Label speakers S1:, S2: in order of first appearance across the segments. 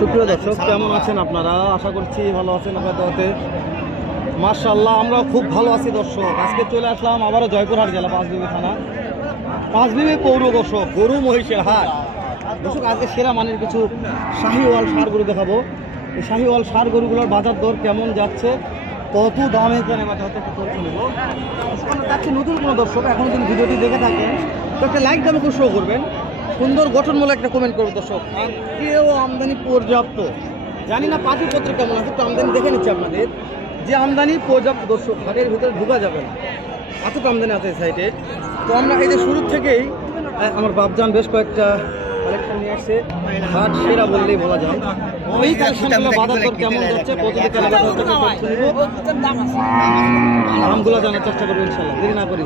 S1: সুপ্রিয় দর্শক, কেমন আছেন আপনারা? আশা করছি ভালো আছেন আপনাদের মার্শাল্লাহ আমরা খুব ভালো আছি দর্শক। আজকে চলে আসলাম আবারও জয়পুরহাট জেলা, পাঁচবিবি থানা। পাঁচবিবি পৌর দর্শক গরু মহিষের হাট। দর্শক, আজকে সেরা মানের কিছু শাহিওয়াল সার গরু দেখাবো। এই শাহিওয়াল সার গরুগুলোর বাজার দর কেমন যাচ্ছে? কত দামে কেনে বাজার হতে একটু তথ্য নেব। যাচ্ছে নতুন কোনো দর্শক এখন যদি ভিডিওটি দেখে থাকেন, তো একটা লাইক দামে শো করবেন। সুন্দর গঠনমূলক একটা কমেন্ট করবে দর্শক। কেউ আমদানি পর্যাপ্ত, জানি না পার্টি পত্র কেমন আছে, একটু আমদানি দেখে নিচ্ছি আপনাদের। যে আমদানি পর্যাপ্ত দর্শক হাটের ভিতরে ঢুকা যাবে না। এতটা আমদানি আছে সাইডে তো আমরা এই যে শুরু থেকেই আমার বাপজান বেশ কয়েকটা কালেকশন নিয়ে আসছে। সেরা বললেই বলা যায়। কালেকশনগুলো বাজার কেমন যাচ্ছে জানার চেষ্টা করব ইনশাল্লাহ দেরি না করি।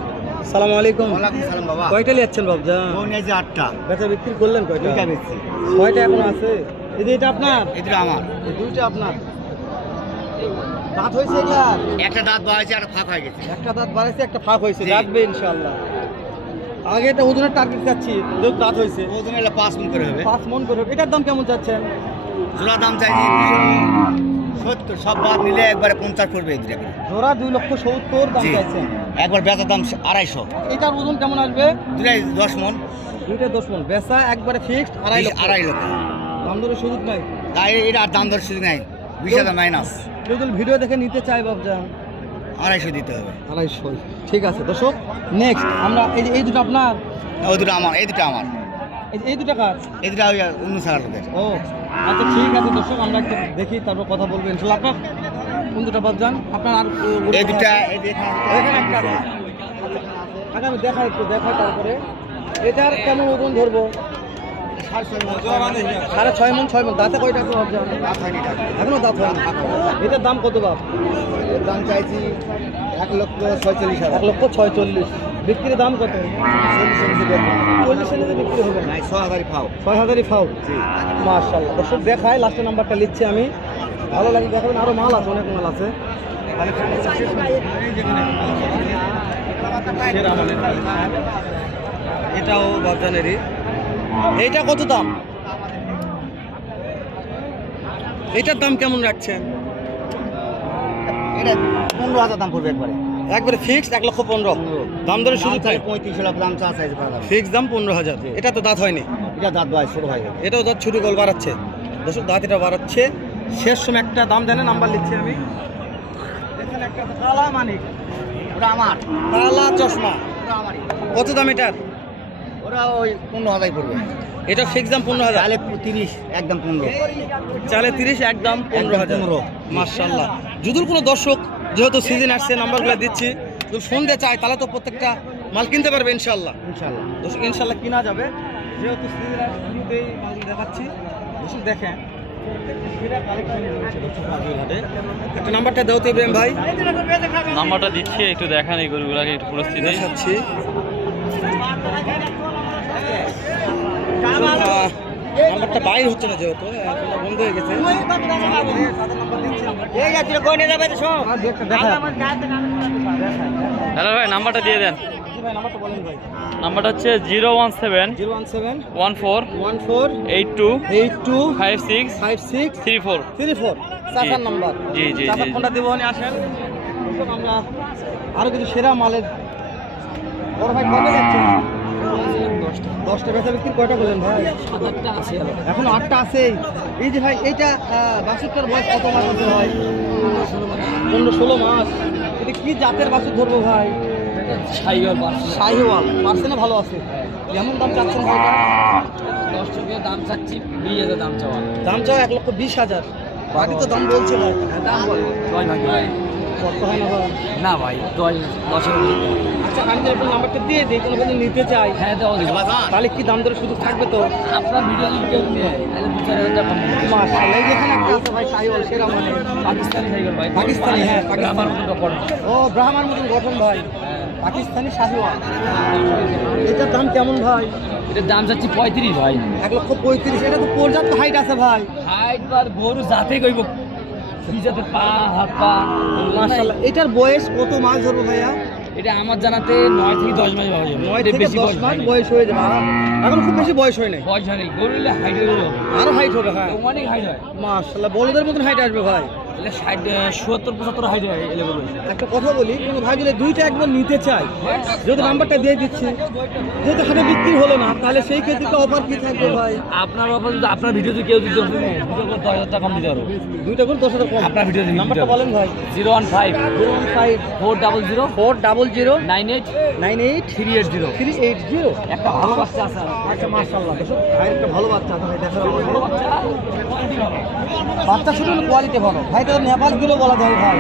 S1: সালাম আলাইকুম।
S2: ওয়ালাইকুম সালাম বাবা।
S1: কয়টা নিয়েছেন বাবজান
S2: ফোন এই যে আটটা।
S1: বেচা বিক্রি করলেন কয়টা?
S2: দুইটা বেচছি।
S1: কয়টা এখন আছে? এই যে এটা আপনার?
S2: এটা আমার।
S1: দুইটা আপনার। দাঁত হয়েছে এগুলা
S2: একটা দাঁত বাড়াইছে একটা ফাঁক হয়ে গেছে।
S1: একটা দাঁত বাড়াইছে একটা ফাঁক হয়েছে।
S2: জি।
S1: রাখবে ইনশাল্লাহ আগে এটা ওজনের টার্গেট চাচ্ছি যেহেতু দাঁত হয়েছে।
S2: ওজন এলে পাঁচ মন করে হবে।
S1: পাঁচ মন করে এটার দাম কেমন চাচ্ছেন?
S2: জোড়া দাম চাইছি সত্তর। সব বাদ নিলে একবারে পঞ্চাশ পড়বে এই
S1: জোড়া দুই লক্ষ সত্তর দাম। চাইছেন।
S2: একবার বেচার দাম আড়াইশো।
S1: এটার ওজন কেমন আসবে?
S2: দুটাই দশ মন
S1: দুইটা দশ মন বেচা একবারে ফিক্সড আড়াই
S2: আড়াই লক্ষ।
S1: দাম দরের সুযোগ নাই?
S2: তাই এটা আর দাম দর সুযোগ নাই। বিশ হাজার মাইনাস
S1: যদি ভিডিও দেখে নিতে চাই বাবজান
S2: আড়াইশো দিতে হবে।
S1: আড়াইশো। ঠিক আছে দর্শক নেক্সট আমরা এই যে এই দুটো আপনার?
S2: ওই দুটো আমার এই দুটো আমার।
S1: এই এই দুটো কাজ
S2: এই দুটো ওই অন্য ছাড়া লোকের।
S1: ও আচ্ছা ঠিক আছে দর্শক আমরা একটু দেখি তারপর কথা বলব ইনশাল্লাহ। আপনার কোন দুটো বাবজান আপনার আর
S2: এই দুটা
S1: এখানে একটা আছে। আচ্ছা আমি দেখাই একটু দেখাই তারপরে এটার কেমন ওজন ধরবো? সাড়ে ছয় মন ছয় মন। দাঁতে কয়টা আছে এখনও দাঁত হয় এটার দাম কত বাপ
S2: দাম চাইছি এক লক্ষ ছয়চল্লিশ
S1: এক লক্ষ ছয়চল্লিশ। বিক্রির দাম কত? চল্লিশ এনে বিক্রি হবে না।
S2: নাই ছ হাজারই পাও
S1: ছয় হাজারই ফাও? মার্শাল্লাহ দর্শক দেখায় লাস্টের নাম্বারটা লিখছি আমি। ভালো লাগে দেখাবেন আরও মাল আছে অনেক মাল আছে। এটাও বাজানেরই এইটা কত দাম? এইটার দাম কেমন রাখছেন?
S2: এটা পনেরো হাজার দাম পড়বে একবারে।
S1: একবারে ফিক্সড এক লক্ষ পনেরো। দাম ধরে শুধু থাকে
S2: পঁয়ত্রিশ লাখ দাম চা চাইছে
S1: ফিক্স দাম পনেরো হাজার। এটা তো দাঁত হয়নি।
S2: এটা দাঁত ভাই ছোট ভাই।
S1: এটাও দাঁত ছুটি গোল বাড়াচ্ছে। দর্শক দাঁত এটা বাড়াচ্ছে। শেষ সময় একটা দাম জানে নাম্বার লিখছি আমি। দেখেন একটা কালা মানিক।
S2: ওটা আমার।
S1: কালা চশমা।
S2: ওটা আমারই।
S1: কত দাম এটার?
S2: ওরা ওই পনেরো হাজারই পড়বে।
S1: এটা ফিক্স দাম পনেরো হাজার।
S2: তাহলে তিরিশ একদম পনেরো।
S1: চালে তিরিশ একদম পনেরো হাজার।
S2: পনেরো।
S1: মার্শাল্লাহ যদি কোনো দর্শক যেহেতু সিজন আসছে নাম্বারগুলো দিচ্ছি। যদি ফোন দিয়ে চায় তাহলে তো প্রত্যেকটা মাল কিনতে পারবে ইনশাল্লাহ
S2: ইনশাল্লাহ
S1: দর্শক ইনশাল্লাহ কিনা যাবে। যেহেতু সিজন শুরুতেই মাল দেখাচ্ছি। দর্শক দেখেন। একটা নাম্বারটা দাও তো ইব্রাহিম ভাই।
S3: নাম্বারটা দিচ্ছি একটু দেখান এই গরুগুলাকে একটু পরিস্থিতি।
S1: দেখাচ্ছি। নাম্বারটা বাইর হচ্ছে না যেহেতু বন্ধ হয়ে গেছে।
S3: হ্যালো ভাই নাম্বারটা দিয়ে দেন।
S1: নাম্বারটা
S3: হচ্ছে zero one seven
S1: zero one seven
S3: one four
S1: one four
S3: eight two
S1: eight two
S3: five six
S1: five six
S3: three four.
S1: Three four. চাচার নাম্বার।
S3: জি, জি,
S1: চাচার। ফোনটা দেবো আসেন। আমরা আরও কিছু সেরা মালের বড় ভাই কবে যাচ্ছেন? দশটা। বেচা বিক্রি কয়টা বলেন ভাই? এখন আটটা আছেই। এই যে ভাই এইটা বাসুরটার বয়স কত মাস হতে হয় পনেরো ষোলো মাস। এটা কি জাতের বাসুর ধরবো ভাই? শাহিওয়াল পার্সেন্টে ভালো আছে। কেমন দাম চাচ্ছেন ভাইটা
S4: দশ টাকা দাম চাচ্ছি বিশ হাজার দাম চাওয়া।
S1: দাম চাও এক লক্ষ বিশ হাজার। বাকি তো দাম বলছে ভাই।
S4: দাম বলে। ভাই।
S1: কত হয় না ভাই?
S4: না ভাই দশ দশের
S1: আমি যদি আপনার নাম্বারটা দিয়ে দিই কোনো যদি নিতে চাই।
S4: হ্যাঁ
S1: তাহলে কি দাম দরে সুযোগ থাকবে তো?
S4: আপনার ভিডিও কেউ নিয়ে
S1: এখানে একটা আছে ভাই সেরা মানে।
S4: পাকিস্তানি সাইকেল ভাই।
S1: পাকিস্তানি, হ্যাঁ, পাকিস্তানি।
S4: মতো পড়ে
S1: ও ব্রাহ্মার মতন গঠন ভাই। পাকিস্তানি শাহিওয়াল। এটার দাম কেমন ভাই?
S4: এটার দাম চাচ্ছি পঁয়ত্রিশ ভাই।
S1: এক লক্ষ পঁয়ত্রিশ এটা তো পর্যাপ্ত হাইট আছে ভাই।
S4: হাইট বার গরু যাতে কইব। কি যাতে পা হাত পা।
S1: এটার বয়স কত মাস ধরবো ভাইয়া?
S4: এটা আমার জানাতে নয় থেকে দশ মাস বয়স
S1: নয় থেকে
S4: বেশি
S1: দশ মাস বয়স হয়ে যাবে। এখন খুব বেশি বয়স হয় নাই।
S4: বয়স হয়নি গরু হলে হাইট হবে
S1: আরও হাইট হবে হ্যাঁ।
S4: অনেক হাইট হয়।
S1: মাশাল্লাহ বড়দের মতন হাইট আসবে ভাই। একটা কথা বলি কিন্তু ভাই যদি দুইটা একবার নিতে চাই যেহেতু নাম্বারটা দিয়ে দিচ্ছি যেহেতু হাটে বিক্রি হলো না তাহলে সেই ক্ষেত্রে অফার কি থাকবে ভাই?
S4: আপনার বাবা যদি আপনার ভিডিওতে কেউ দশ হাজার টাকা কম দিতে পারব।
S1: দুইটা করে দশ হাজার কম।
S4: আপনার ভিডিও
S1: নাম্বারটা বলেন ভাই।
S4: Zero one five
S1: zero one five
S4: four double zero
S1: four double zero
S4: nine eight
S1: nine eight
S4: three eight zero
S1: three eight zero
S4: একটা ভালো বাচ্চা আছে
S1: আচ্ছা মার্শাল্লাহ ভাই একটা ভালো বাচ্চা আছে ভাই দেখার
S4: বাচ্চা।
S1: শুধু কোয়ালিটি ভালো। ভাই তো নেপালগুলো বলা যায় ভাই।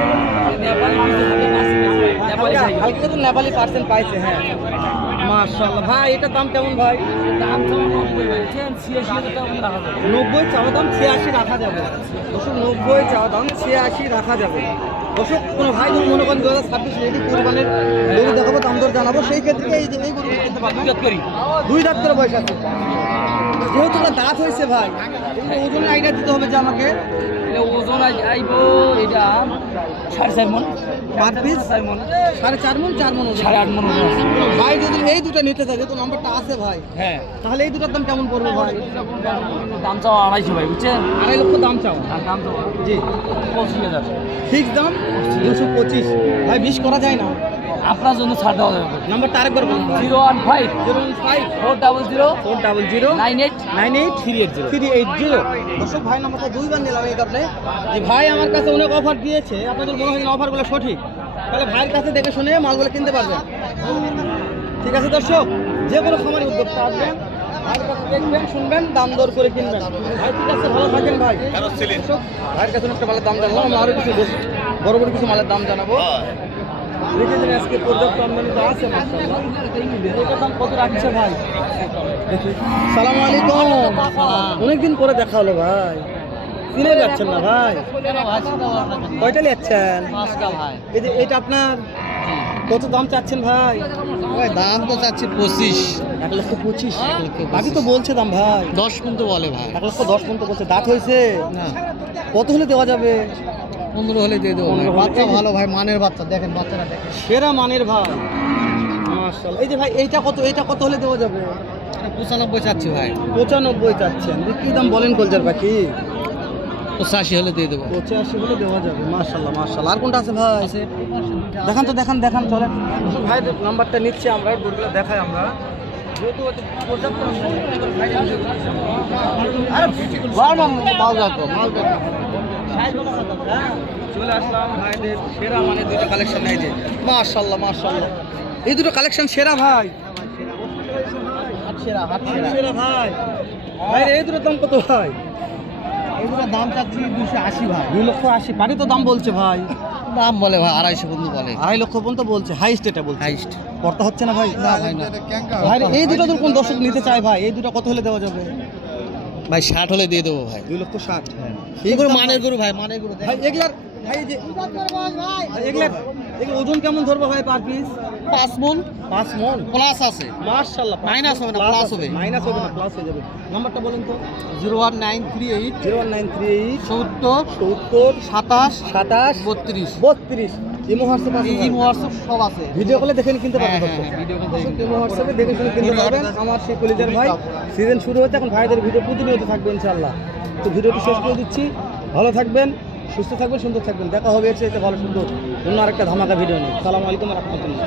S1: হালকা- তো নেপালি পার্সেন্ট পাইছে হ্যাঁ। মার্শাল্লাহ ভাই এটার দাম কেমন ভাই?
S4: দাম নব্বই
S1: চাওয়া দাম ছিয়াশি রাখা যাবে। দশক নব্বই চাওয়া দাম ছিয়াশি রাখা যাবে। দশক কোনো ভাই যদি মনে করেন দু হাজার ছাব্বিশ রেডি কোরবানের গরু দেখাবো দাম দর জানাব সেই ক্ষেত্রে এই এই গরু কিনতে
S4: বিরোধ করি।
S1: দুই দাঁত করে বয়স আছে। যেহেতু দাঁত হয়েছে ভাই ওজনের আইডিয়া দিতে হবে যে আমাকে
S4: এটা ওজন আইব এটা সাড়ে চার মন।
S1: Per piece?
S4: চার মন।
S1: সাড়ে চার মন চার মন
S4: সাড়ে আট মন
S1: ভাই যদি এই দুটো নিতে চাই যেহেতু নাম্বারটা আছে ভাই।
S4: হ্যাঁ।
S1: তাহলে এই দুটোর দাম কেমন পড়বে ভাই?
S4: দাম চাও আড়াইশো ভাই বুঝছেন?
S1: আড়াই লক্ষ দাম চাও।
S4: আর দাম চাওয়া
S1: জি।
S4: পঁচিশ হাজার।
S1: ফিক্স দাম দুশো পঁচিশ। ভাই বিশ করা যায় না।
S4: আপনার জন্য ছাড় দেওয়া যাবে
S1: নাম্বারটা আরেকবার বলুন।
S4: Zero one five
S1: zero five
S4: four double zero
S1: four double zero
S4: nine eight
S1: nine eight
S4: three eight zero.
S1: Three eight zero. দর্শক ভাই নাম্বারটা দুইবার নিলাম এই কারণে যে ভাই আমার কাছে অনেক অফার দিয়েছে আপনাদের মনে হয় না অফারগুলো সঠিক? তাহলে ভাইয়ের কাছে দেখে শুনে মালগুলো কিনতে পারবেন। ঠিক আছে দর্শক? যে কোনো খামারি উদ্যোক্তা আসবেন ভাইয়ের কাছে দেখবেন শুনবেন দাম দর করে কিনবেন। ভাই ঠিক আছে ভালো থাকেন ভাই। ভাইয়ের কাছে একটা ভালো দাম জানলাম আমরা আরও কিছু বস- বড় বড় কিছু মালের দাম জানাব। দেখে দিন আজকে পর্যাপ্ত আমদানি তো আছে কত রাখছে ভাই? সালাম আলাইকুম। অনেকদিন পরে দেখা হলো ভাই। চিনে যাচ্ছেন না ভাই? কয়টা নিচ্ছেন এই যে এটা আপনার? কত দাম চাচ্ছেন ভাই?
S2: ভাই দাম তো চাচ্ছি পঁচিশ।
S1: এক লক্ষ পঁচিশ। বাকি তো বলছে দাম ভাই।
S2: দশ পর্যন্ত বলে ভাই।
S1: এক লক্ষ দশ পর্যন্ত বলছে। দাঁত হয়েছে? কত হলে দেওয়া যাবে?
S2: পনেরো হলে দিয়ে দেবো। বাচ্চা ভালো ভাই মানের বাচ্চা দেখেন বাচ্চারা দেখেন।
S1: সেরা মানের ভাই। মাশাআল্লাহ। এই যে ভাই এইটা কত এইটা কত হলে দেওয়া যাবে?
S2: পঁচানব্বই চাচ্ছি ভাই।
S1: পঁচানব্বই চাচ্ছেন। কি দাম বলেন কলজার পাখি
S2: পঁচাশি হলে দিয়ে দেবো।
S1: পঁচাশি হলে দেওয়া যাবে মার্শাল্লাহ মার্শাল্লাহ আর কোনটা আছে ভাই? আছে দেখান তো দেখান দেখান চলেন। ভাই নাম্বারটা নিচ্ছি আমরা গরুগুলো দেখাই আমরা। করছি
S2: মাল যাতো মাল যাতো
S1: চলে আসলাম ভাইদের সেরা মানে দুটো কালেকশন এই যে। মার্শাল্লাহ মার্শাল্লাহ এই দুটো কালেকশন সেরা ভাই।
S2: সেরা
S1: ভাই। ভাই এই দুটোর দাম কত ভাই?
S2: দাম চাচ্ছি দুশো আশি ভাই।
S1: দুই লক্ষ আশি। তো দাম বলছে ভাই।
S2: দাম বলে ভাই আড়াইশো পর্যন্ত বলে।
S1: আড়াই লক্ষ পর্যন্ত বলছে। হাইস্ট এটা বলছে।
S2: হাইস্ট
S1: কর্তা হচ্ছে না ভাই?
S2: না ভাই না।
S1: ভাই এই দুটো কোন দর্শক নিতে চায় ভাই? এই দুটো কত হলে দেওয়া যাবে?
S2: ভাই ষাট হলে দিয়ে দেবো ভাই।
S1: দুই লক্ষ ষাট।
S2: এগুলো মানের গরু ভাই মানের গরু
S1: ভাই এগুলার ভাই যে ভাই, এগুলার এগুলো ওজন কেমন ধরবো ভাই পার পিস
S2: পাঁচ মন।
S1: পাঁচ মন?
S2: প্লাস আছে।
S1: মার্শাল্লাহ
S2: Minus হবে না, plus হবে।
S1: মাইনাস হবে না প্লাস হয়ে যাবে। নাম্বারটা বলেন তো।
S2: Zero one nine three eight.
S1: Zero one nine three eight.
S2: সত্তর।
S1: সত্তর।
S2: সাতাশ।
S1: সাতাশ।
S2: বত্রিশ।
S1: বত্রিশ। ইমো হোয়াটসঅ্যাপ আছে
S2: ইমো হোয়াটসঅ্যাপ সব আছে।
S1: ভিডিও কলে দেখে কিনতে পারবেন
S2: হ্যাঁ। হ্যাঁ, ভিডিও কলে
S1: ইমো হোয়াটসঅ্যাপে দেখে শুনে কিনতে পারবেন। আমার সেই কলিজার ভাই সিজন শুরু হচ্ছে এখন ভাইদের ভিডিও প্রতিনিয়ত থাকবে ইনশাআল্লাহ। তো ভিডিওটি শেষ করে দিচ্ছি। ভালো থাকবেন সুস্থ থাকবেন সুন্দর থাকবেন। দেখা হবে এর চাইতে ভালো সুন্দর অন্য আরেকটা ধামাকা ভিডিও নেই সালাম আলাইকুম রহমতুল্লাহ।